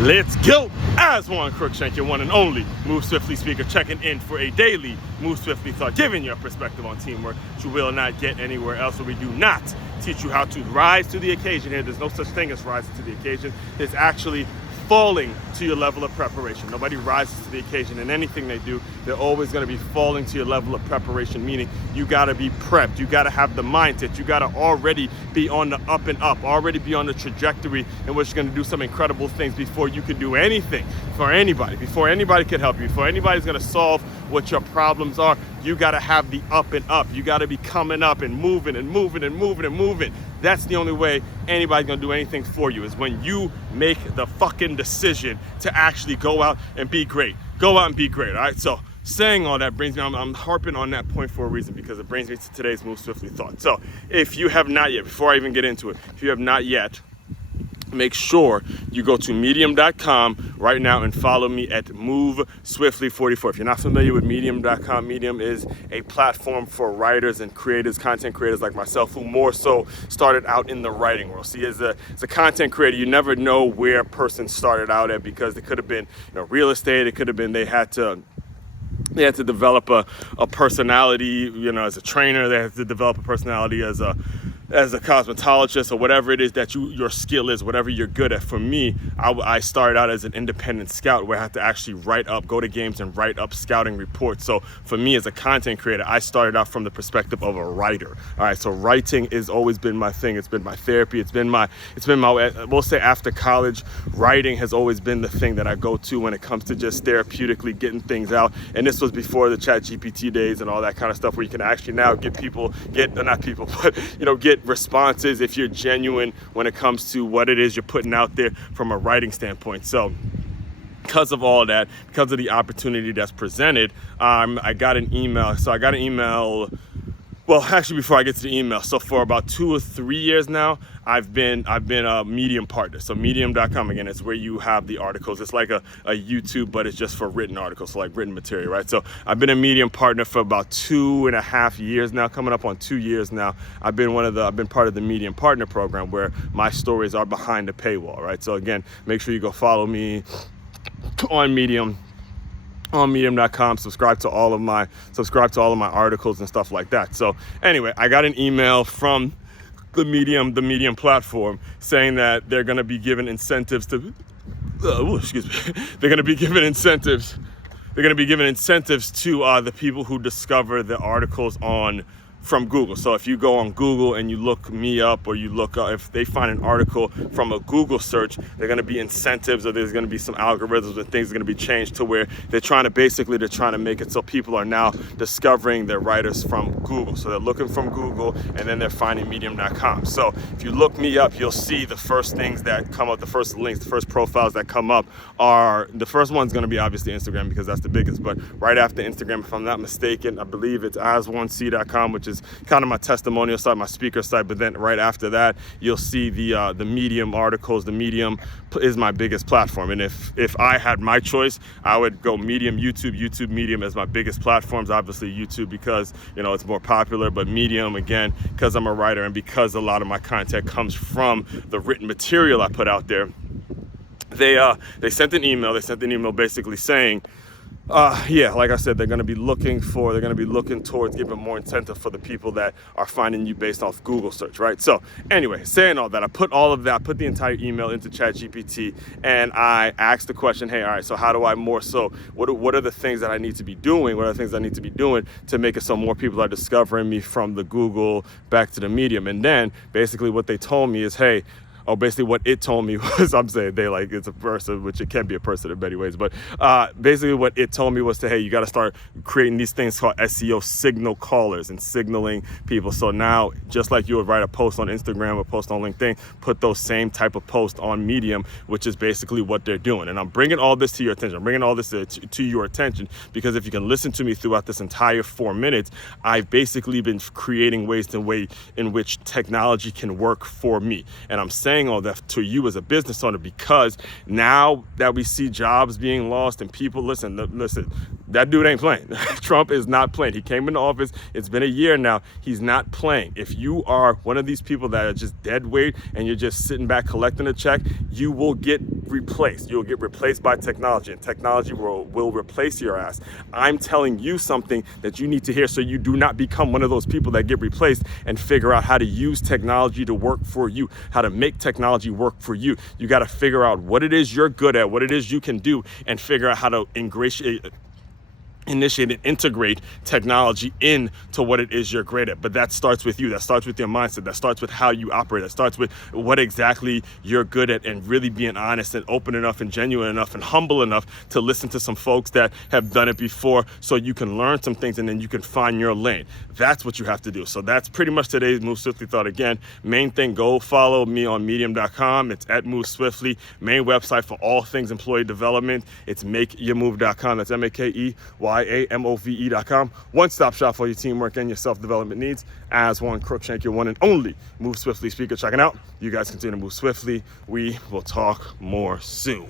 Let's go! As one Crookshank, your one and only Move Swiftly speaker, checking in for a daily Move Swiftly thought, giving you a perspective on teamwork that you will not get anywhere else, where we do not teach you how to rise to the occasion here. There's no such thing as rising to the occasion. There's actually falling to your level of preparation. Nobody rises to the occasion in anything they do. They're always going to be falling to your level of preparation, meaning you got to be prepped. You got to have the mindset. You got to already be on the up and up, already be on the trajectory in which you're going to do some incredible things before you can do anything for anybody, before anybody can help you, before anybody's going to solve what your problems are. You got to have the up and up. You got to be coming up and moving and moving and moving and moving. That's the only way anybody's gonna do anything for you, is when you make the fucking decision to actually go out and be great. Go out and be great, all right? So saying all that brings me, I'm harping on that point for a reason, because it brings me to today's Move Swiftly thought. So if you have not yet, before I even get into it, if you have not yet, make sure you go to medium.com right now and follow me at Move Swiftly 44. If you're not familiar with medium.com, Medium is a platform for writers and creators, content creators like myself, who more so started out in the writing world. See, as a content creator, you never know where a person started out at, because it could have been, real estate. It could have been they had to develop a personality, as a trainer. They had to develop a personality as a cosmetologist, or whatever it is that your skill is, whatever you're good at. For me, I started out as an independent scout, where I had to actually go to games and write up scouting reports. So for me as a content creator, I started out from the perspective of a writer. All right, so writing has always been my thing. It's been my therapy. It's been my, we'll say after college, writing has always been the thing that I go to when it comes to just therapeutically getting things out. And this was before the ChatGPT days and all that kind of stuff, where you can actually now get responses if you're genuine when it comes to what it is you're putting out there from a writing standpoint. So because of all that, because of the opportunity that's presented, I got an email. Well, actually, before I get to the email, so for about 2 or 3 years now, I've been a Medium partner. So medium.com, again, it's where you have the articles. It's like a YouTube, but it's just for written articles, so like written material, right? So I've been a Medium partner for about 2.5 years now, coming up on 2 years now. I've been part of the Medium partner program, where my stories are behind the paywall, right? So again, make sure you go follow me on Medium. On medium.com, subscribe to all of my articles and stuff like that. So anyway, I got an email from the Medium platform, saying that they're going to be giving incentives to they're going to be giving incentives to the people who discover the articles from Google. So if you go on Google and you look me up, or you look up, if they find an article from a Google search, they're going to be incentives, or there's going to be some algorithms and things are going to be changed to where they're trying to make it so people are now discovering their writers from Google. So they're looking from Google, and then they're finding medium.com. So if you look me up, you'll see the first things that come up, the first links, the first profiles that come up are, the first one's going to be obviously Instagram, because that's the biggest. But right after Instagram, if I'm not mistaken, I believe it's as1c.com, which is kind of my testimonial site, my speaker site. But then right after that, you'll see the Medium articles. The Medium is my biggest platform, and if I had my choice, I would go Medium, YouTube, Medium as my biggest platforms. Obviously YouTube, because it's more popular, but Medium, again, because I'm a writer and because a lot of my content comes from the written material I put out there. They sent an email basically saying, like I said, they're going to be looking towards giving more incentive for the people that are finding you based off Google search, right? So anyway, saying all that, I put the entire email into ChatGPT, and I asked the question, hey, all right, so how do I what are the things that I need to be doing? What are the things I need to be doing to make it so more people are discovering me from the Google back to the Medium? And then basically what they told me is, hey, basically what it told me was, I'm saying they, like, it's a person, which it can be a person in many ways, but basically what it told me was hey, you got to start creating these things called SEO signal callers and signaling people. So now, just like you would write a post on Instagram or post on LinkedIn, put those same type of posts on Medium, which is basically what they're doing. And I'm bringing all this to your attention. I'm bringing all this to your attention because if you can listen to me throughout this entire 4 minutes, I've basically been creating ways in which technology can work for me. And I'm saying all that to you as a business owner, because now that we see jobs being lost and people, listen, that dude ain't playing. Trump is not playing. He came into office. It's been a year now. He's not playing. If you are one of these people that are just dead weight and you're just sitting back collecting a check, you will get replaced. You'll get replaced by technology, and technology will replace your ass. I'm telling you something that you need to hear so you do not become one of those people that get replaced, and figure out how to use technology to work for you, how to make technology work for you. You got to figure out what it is you're good at, what it is you can do, and figure out how to initiate and integrate technology into what it is you're great at. But that starts with you. That starts with your mindset. That starts with how you operate. That starts with what exactly you're good at, and really being honest and open enough and genuine enough and humble enough to listen to some folks that have done it before, so you can learn some things and then you can find your lane. That's what you have to do. So that's pretty much today's Move Swiftly thought. Again, main thing, go follow me on medium.com. It's at Move Swiftly. Main website for all things employee development. It's makeyourmove.com. That's MAKEYAMOVE.com. One-stop shop for your teamwork and your self-development needs. As one, Crookshank, your one and only Move Swiftly speaker, checking out. You guys continue to move swiftly. We will talk more soon.